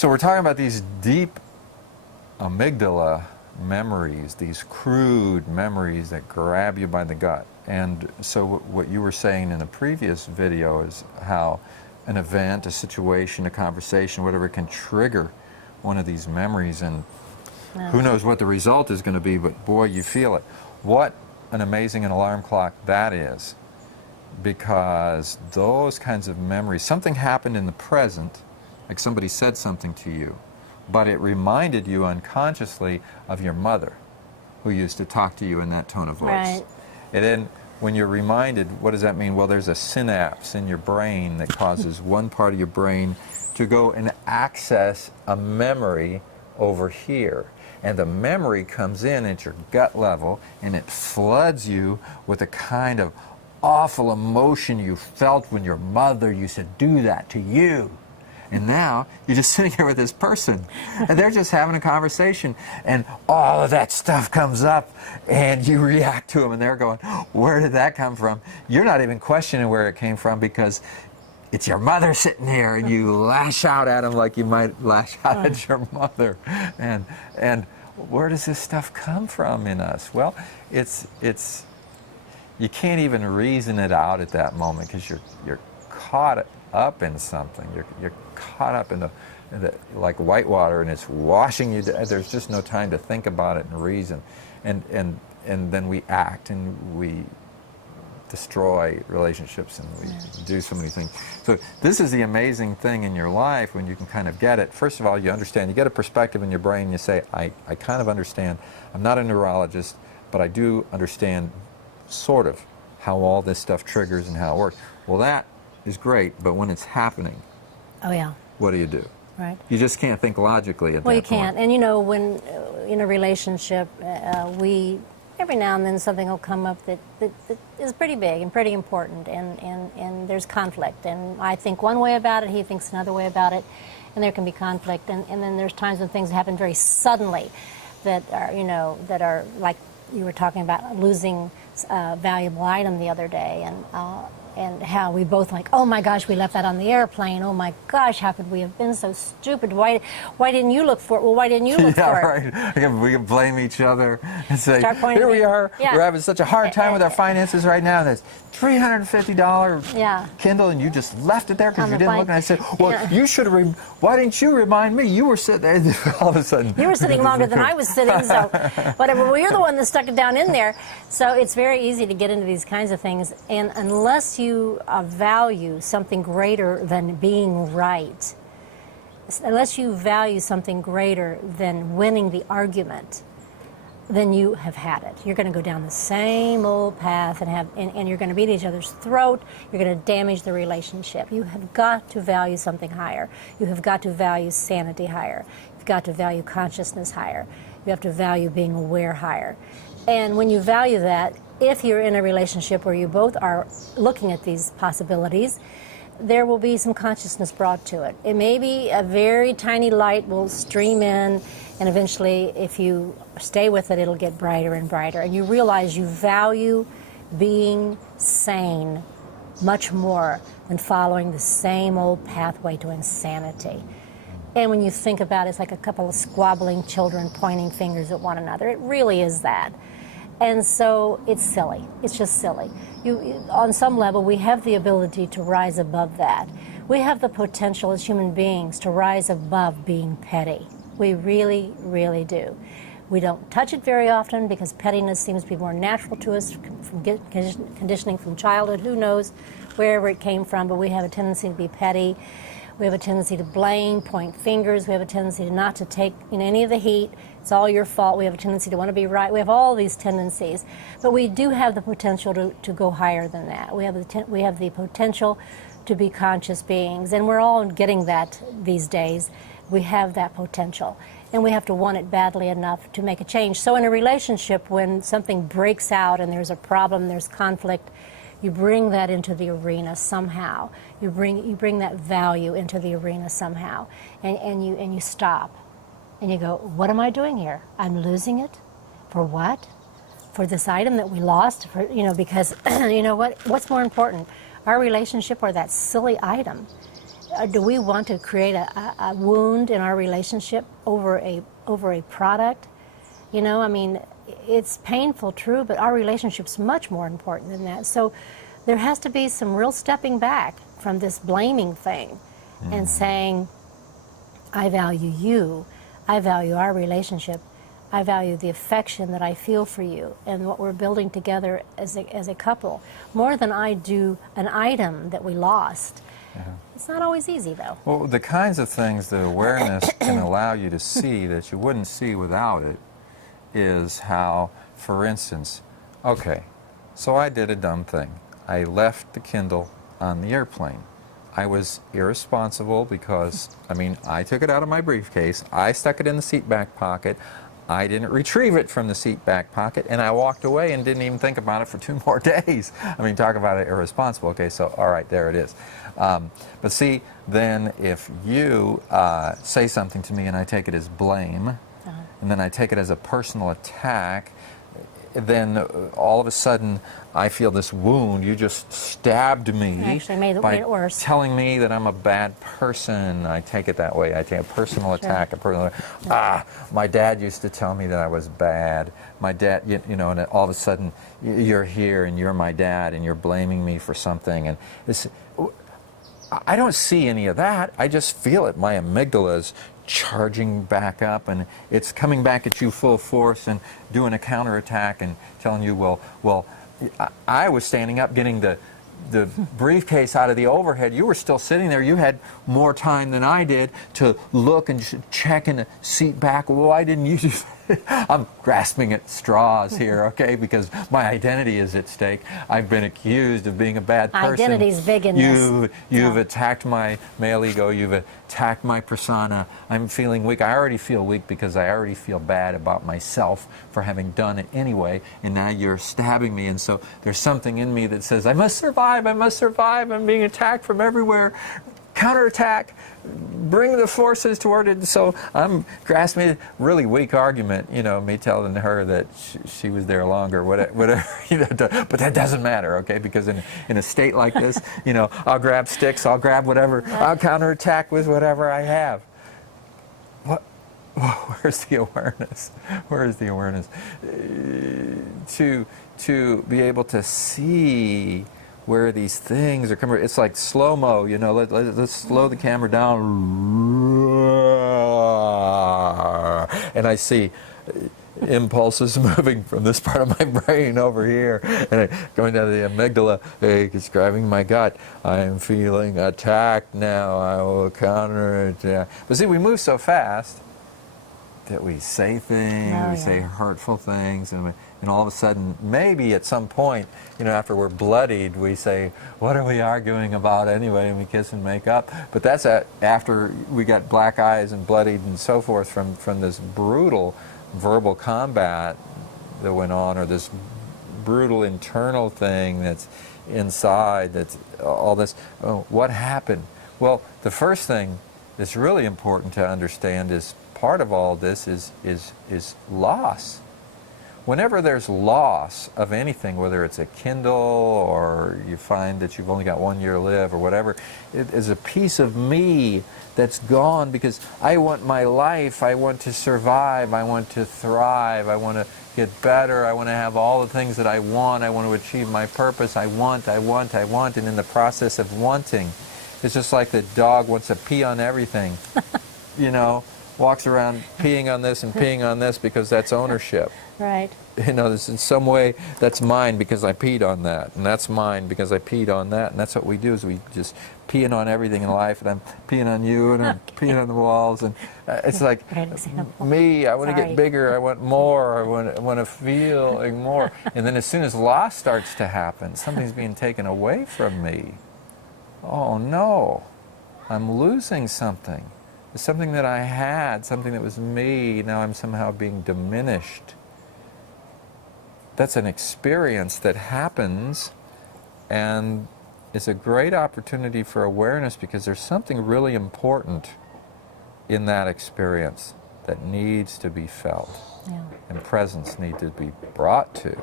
So we're talking about these deep amygdala memories, these crude memories that grab you by the gut. And so what you were saying in the previous video is how an event, a situation, a conversation, whatever, can trigger one of these memories, and who knows what the result is going to be, but boy, you feel it. What an amazing alarm clock that is, because those kinds of memories, something happened in the present, like somebody said something to you, but it reminded you unconsciously of your mother, who used to talk to you in that tone of voice. Right. And then when you're reminded, what does that mean? Well, there's a synapse in your brain that causes one part of your brain to go and access a memory over here. And the memory comes in at your gut level, and it floods you with a kind of awful emotion you felt when your mother used to do that to you. And now you're just sitting here with this person, and they're just having a conversation, and all of that stuff comes up, and you react to them, and they're going, where did that come from? You're not even questioning where it came from, because it's your mother sitting here, and you lash out at them like you might lash out at your mother. And where does this stuff come from in us? Well, it's you can't even reason it out at that moment, because you're caught up in something. You're caught up in the like whitewater, and it's washing you. There's just no time to think about it and reason, and then we act, and we destroy relationships, and we do so many things. So this is the amazing thing in your life, when you can kind of get it. First of all, you understand. You get a perspective in your brain. You say, I kind of understand. I'm not a neurologist, but I do understand sort of how all this stuff triggers and how it works. Well, that is great, but when it's happening, oh yeah, what do you do? Right. You just can't think logically at that point. Well, you can't. And you know, when in a relationship, every now and then something will come up that is pretty big and pretty important, and there's conflict. And I think one way about it, he thinks another way about it, and there can be conflict. And then there's times when things happen very suddenly that are, you know, that are like you were talking about losing a valuable item the other day, and how we both like, oh my gosh, we left that on the airplane. Oh my gosh, how could we have been so stupid? Why didn't you look for it? Well, why didn't you look for it? Yeah, right. We can blame each other and say, here we are. Yeah. We're having such a hard time with our finances right now. There's $350 Kindle, and you just left it there because you didn't look. And I said, well, you should have. Why didn't you remind me? You were sitting there. All of a sudden, you were sitting longer than I was sitting. So, whatever. Well, you're the one that stuck it down in there. So it's very easy to get into these kinds of things, and unless you value something greater than being right, unless you value something greater than winning the argument, then you have had it. You're going to go down the same old path and you're going to beat each other's throat. You're going to damage the relationship. You have got to value something higher. You have got to value sanity higher. You've got to value consciousness higher. You have to value being aware higher. And when you value that, if you're in a relationship where you both are looking at these possibilities, there will be some consciousness brought to it. It may be a very tiny light will stream in, and eventually, if you stay with it, it'll get brighter and brighter. And you realize you value being sane much more than following the same old pathway to insanity. And when you think about it, it's like a couple of squabbling children pointing fingers at one another. It really is that. And so it's silly. It's just silly. On some level, we have the ability to rise above that. We have the potential as human beings to rise above being petty. We really, really do. We don't touch it very often because pettiness seems to be more natural to us from conditioning from childhood. Who knows wherever it came from, but we have a tendency to be petty. We have a tendency to blame, point fingers. We have a tendency to not to take any of the heat. It's all your fault. We have a tendency to want to be right. We have all these tendencies. But we do have the potential to go higher than that. We have the potential to be conscious beings. And we're all getting that these days. We have that potential. And we have to want it badly enough to make a change. So in a relationship, when something breaks out and there's a problem, there's conflict, you bring that into the arena somehow. You bring that value into the arena somehow, and you stop, and you go, what am I doing here? I'm losing it, for what? For this item that we lost, because you know what? What's more important, our relationship or that silly item? do we want to create a wound in our relationship over a product? You know, I mean, it's painful, true, but our relationship's much more important than that. So there has to be some real stepping back from this blaming thing and saying, I value you, I value our relationship, I value the affection that I feel for you and what we're building together as a couple, more than I do an item that we lost. It's not always easy, though. Well, the kinds of things that awareness can allow you to see that you wouldn't see without it is how, for instance, okay, so I did a dumb thing. I left the Kindle on the airplane. I was irresponsible because, I mean, I took it out of my briefcase, I stuck it in the seat back pocket, I didn't retrieve it from the seat back pocket, and I walked away and didn't even think about it for 2 more days. I mean, talk about it irresponsible. Okay, so all right, there it is. But see, then if you say something to me and I take it as blame, and then I take it as a personal attack, then all of a sudden I feel this wound. You just stabbed me. Actually made it worse. Telling me that I'm a bad person. I take it that way. I take a personal attack. My dad used to tell me that I was bad. My dad, you know, and all of a sudden you're here and you're my dad and you're blaming me for something. And I don't see any of that. I just feel it. My amygdala's charging back up and it's coming back at you full force and doing a counterattack and telling you, well, I was standing up getting the briefcase out of the overhead. You were still sitting there. You had more time than I did to look and check in the seat back. Well, why didn't you do that? I'm grasping at straws here, okay, because my identity is at stake. I've been accused of being a bad person. Identity's big in this. You've attacked my male ego. You've attacked my persona. I'm feeling weak. I already feel weak because I already feel bad about myself for having done it anyway, and now you're stabbing me, and so there's something in me that says, I must survive, I must survive, I'm being attacked from everywhere. Counterattack, bring the forces toward it. So I'm grasping a really weak argument, you know, me telling her that she was there longer, whatever, you know, but that doesn't matter, okay, because in a state like this, you know, I'll grab sticks, I'll grab whatever, I'll counterattack with whatever I have. Where's the awareness? Where is the awareness? To be able to see where these things are coming. It's like slow-mo, you know, let's slow the camera down. And I see impulses moving from this part of my brain over here and going down to the amygdala, describing my gut. I'm feeling attacked now. I will counterattack. But see, we move so fast that we say things, we say hurtful things, and all of a sudden, maybe at some point, you know, after we're bloodied, we say, what are we arguing about anyway, and we kiss and make up. But that's after we got black eyes and bloodied and so forth from this brutal verbal combat that went on, or this brutal internal thing that's inside, that's all this. Oh, what happened? Well, the first thing that's really important to understand is part of all this is loss. Whenever there's loss of anything, whether it's a Kindle or you find that you've only got 1 year to live or whatever, it is a piece of me that's gone because I want my life, I want to survive, I want to thrive, I want to get better, I want to have all the things that I want to achieve my purpose, I want, and in the process of wanting, it's just like the dog wants to pee on everything, you know, walks around peeing on this and peeing on this because that's ownership. Right. You know, this in some way that's mine because I peed on that, and that's mine because I peed on that, and that's what we do is we just peeing on everything in life, and I'm peeing on you, and I'm peeing on the walls, and it's like me. I want to get bigger. I want more. I want to feel like more. And then as soon as loss starts to happen, something's being taken away from me. Oh no, I'm losing something. It's something that I had, something that was me. Now I'm somehow being diminished. That's an experience that happens, and it's a great opportunity for awareness because there's something really important in that experience that needs to be felt, and presence needs to be brought to.